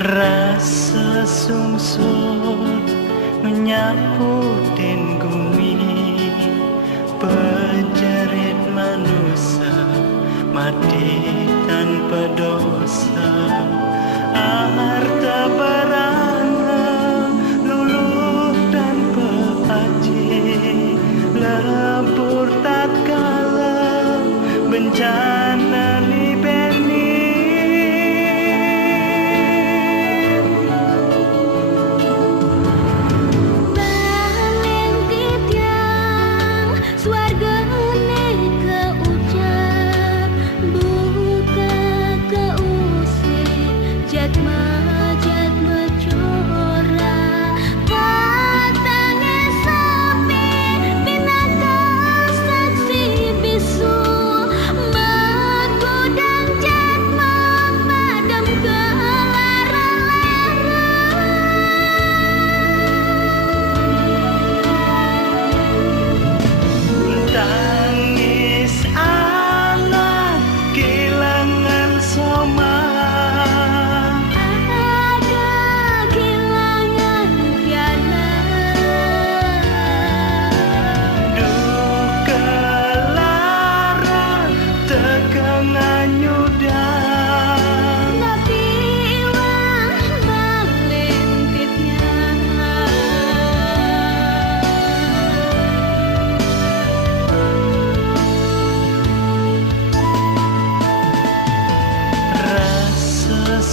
Rasa sungsut menyapu den bumi, penjerit manusia mati tanpa dosa. Harta barangnya luluh tanpa aji, lebur tak kalah bencana ni beni.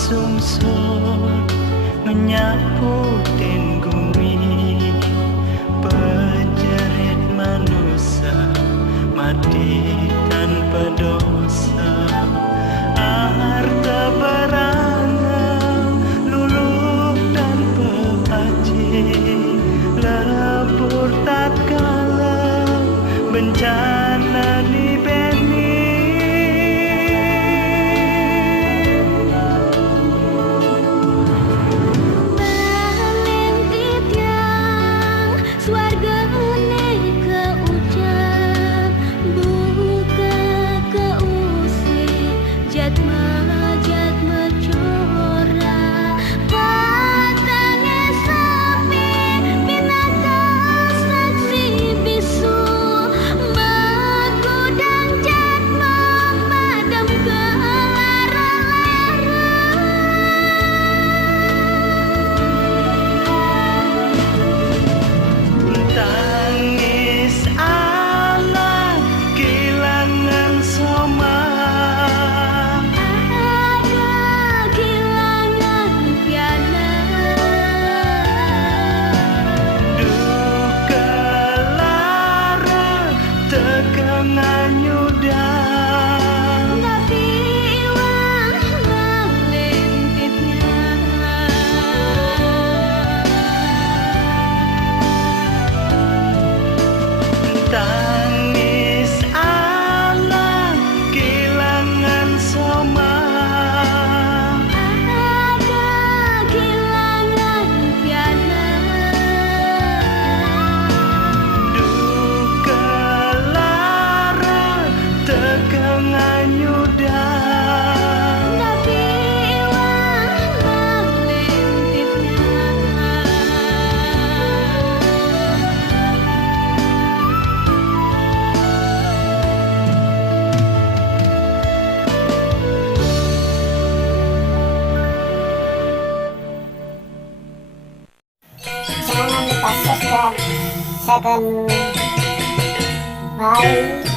Sungsut menyapu den bumi, penjerit manusia mati tanpa dosa. Harta barangnya luluh tanpa aji, lebur tak kalah bencana ni beni. Tangis anak kehilangan soma, ada kehilangan piana, duka lara tegang anyuda. Jangan lupa subscribe Second Bye.